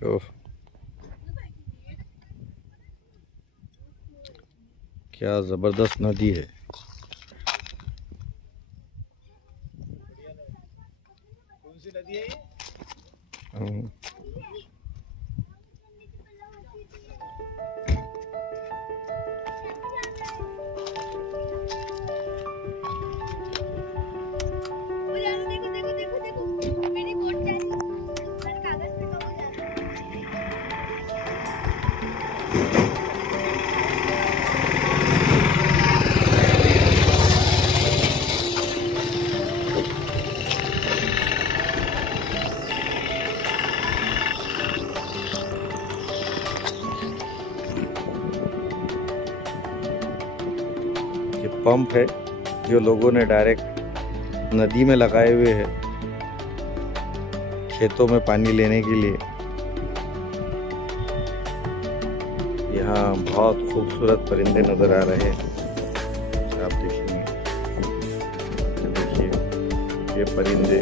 तो क्या ज़बरदस्त नदी है। कौन सी नदी है ये? ये पंप है जो लोगों ने डायरेक्ट नदी में लगाए हुए हैं खेतों में पानी लेने के लिए। यहाँ बहुत खूबसूरत परिंदे नजर आ रहे हैं, आप देखेंगे। देखिए ये परिंदे,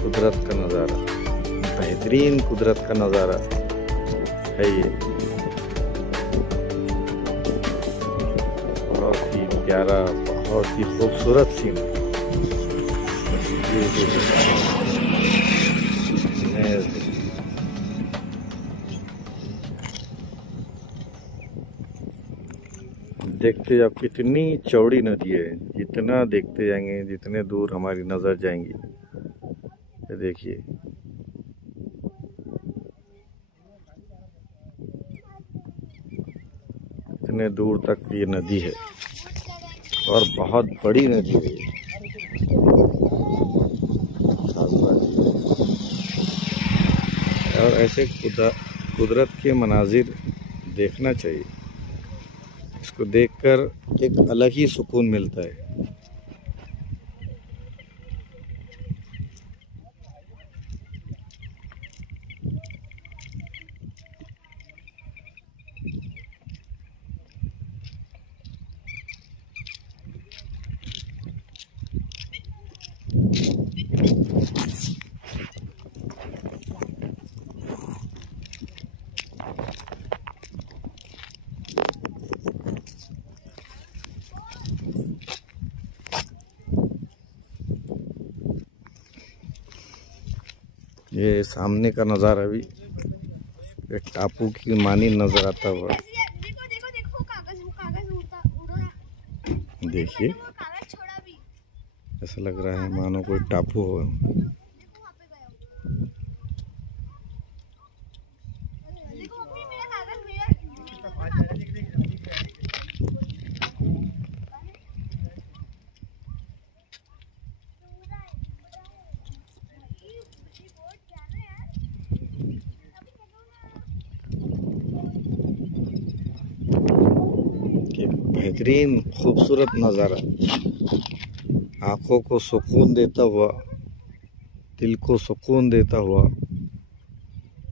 कुदरत का नज़ारा, बेहतरीन कुदरत का नज़ारा है ये। बहुत ही प्यारा, बहुत ही खूबसूरत सीन। देखते जाओ कितनी चौड़ी नदी है। जितना देखते जाएंगे, जितने दूर हमारी नजर जाएंगी, ये देखिए कितने दूर तक ये नदी है और बहुत बड़ी नदी है। और ऐसे कुदरत के मनाजिर देखना चाहिए। इसको देखकर एक अलग ही सुकून मिलता है। ये सामने का नज़ारा भी एक टापू की मानी नजर आता हुआ। देखिए ऐसा लग रहा है मानो कोई टापू हो। बेहतरीन खूबसूरत नज़ारा, आँखों को सुकून देता हुआ, दिल को सुकून देता हुआ,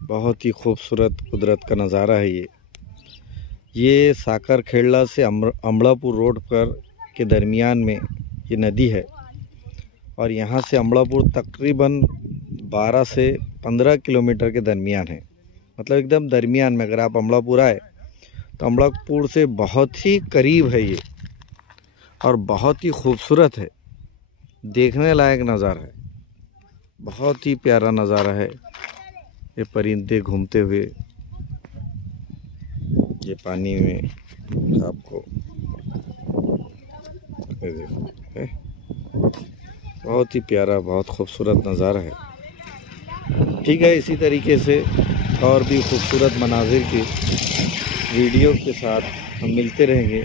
बहुत ही खूबसूरत कुदरत का नज़ारा है ये साकर खेड़ला से अमड़ापुर रोड पर के दरमियान में ये नदी है। और यहाँ से अमड़ापुर तकरीबन 12 से 15 किलोमीटर के दरमियान है। मतलब एकदम दरमियान में अगर आप अमड़ापुर आए तो अमड़ापुर से बहुत ही करीब है ये और बहुत ही खूबसूरत है, देखने लायक नज़ारा है। बहुत ही प्यारा नज़ारा है। ये परिंदे घूमते हुए ये पानी में आपको देखो, बहुत ही प्यारा, बहुत खूबसूरत नज़ारा है। ठीक है, इसी तरीके से और भी खूबसूरत मनाजिर की वीडियो के साथ हम मिलते रहेंगे।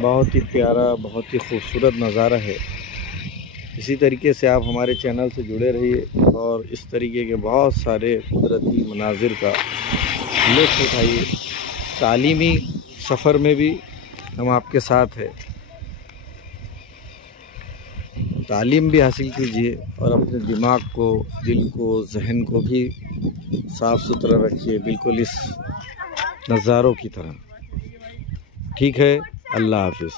बहुत ही प्यारा, बहुत ही खूबसूरत नज़ारा है। इसी तरीके से आप हमारे चैनल से जुड़े रहिए और इस तरीके के बहुत सारे कुदरती मनाजिर का लुत्फ़ उठाइए। तालीमी सफ़र में भी हम आपके साथ हैं। तालीम भी हासिल कीजिए और अपने दिमाग को, दिल को, जहन को भी साफ़ सुथरा रखिए, बिल्कुल इस नज़ारों की तरह। ठीक है, अल्लाह हाफिज़।